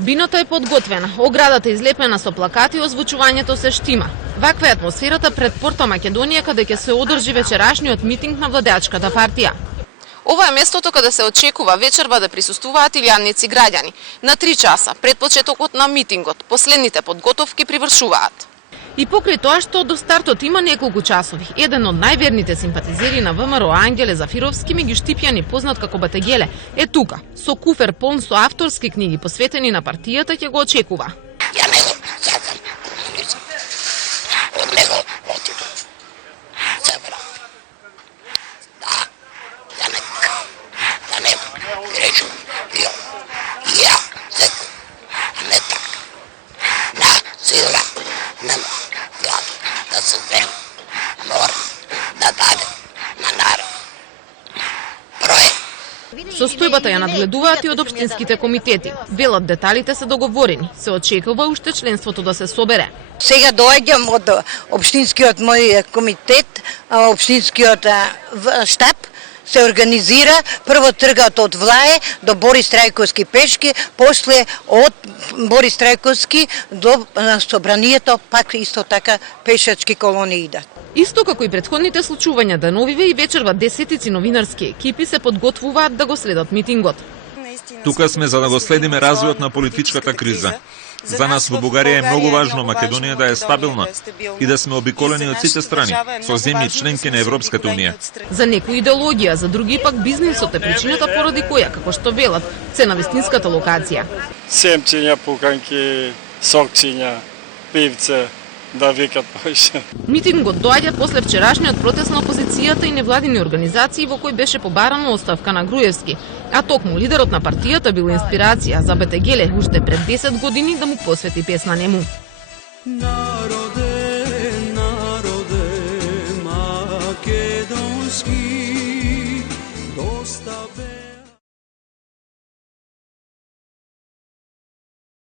Биното е подготвена, оградата излепена со плакати и озвучувањето се штима. Ваква е атмосферата пред Порто Македонија, каде ќе се одржи вечерашниот митинг на владеачката партија. Ова е местото каде се очекува вечерва да присуствуваат илјадници граѓани. На 3 часа пред почетокот на митингот, последните подготовки привршуваат. И покрај тоа што до стартот има неколку часови, еден од најверните симпатизери на ВМРО Ангеле Зафировски, Меѓу Штипјани познат како Батегеле, е тука, со куфер полн со авторски книги посветени на партијата, ќе го очекува. Ја него сакам комунизам. Од него отидов. Забрав. Да, ја него грешил. Ја, секу. Не така. На сила, нема граду да се взема. Мора да даде на народ. Состојбата ја надгледуваат и од општинските комитети. Велат деталите се договорени. Се очекува уште членството да се собере. Сега доаѓам од општинскиот мој комитет, општинскиот штаб се организира, прво тргаат од Влае до Борис Трајковски пешки, после од Борис Трајковски до собранието, пак исто така пешачки колони идат. Исто како и претходните случувања деновиве и вечерва десетици новинарски екипи се подготвуваат да го следат митингот. Тука сме за да го следиме развојот на политичката криза. За нас во Бугарија е многу важно Македонија да е стабилна и да сме обиколени од сите страни, со земји членки на Европската унија. За некои идеологија, за други пак бизнисот е причината поради која, како што велат, се на вистинската локација. Семчиња, пуканки, сокчиња, пивце, да викат поише. Митингот доаѓа после вчерашниот протест на опозицијата и невладини организации во кој беше побарано оставка на Груевски, а токму лидерот на партијата бил инспирација за Батегеле уште пред 10 години да му посвети песна нему.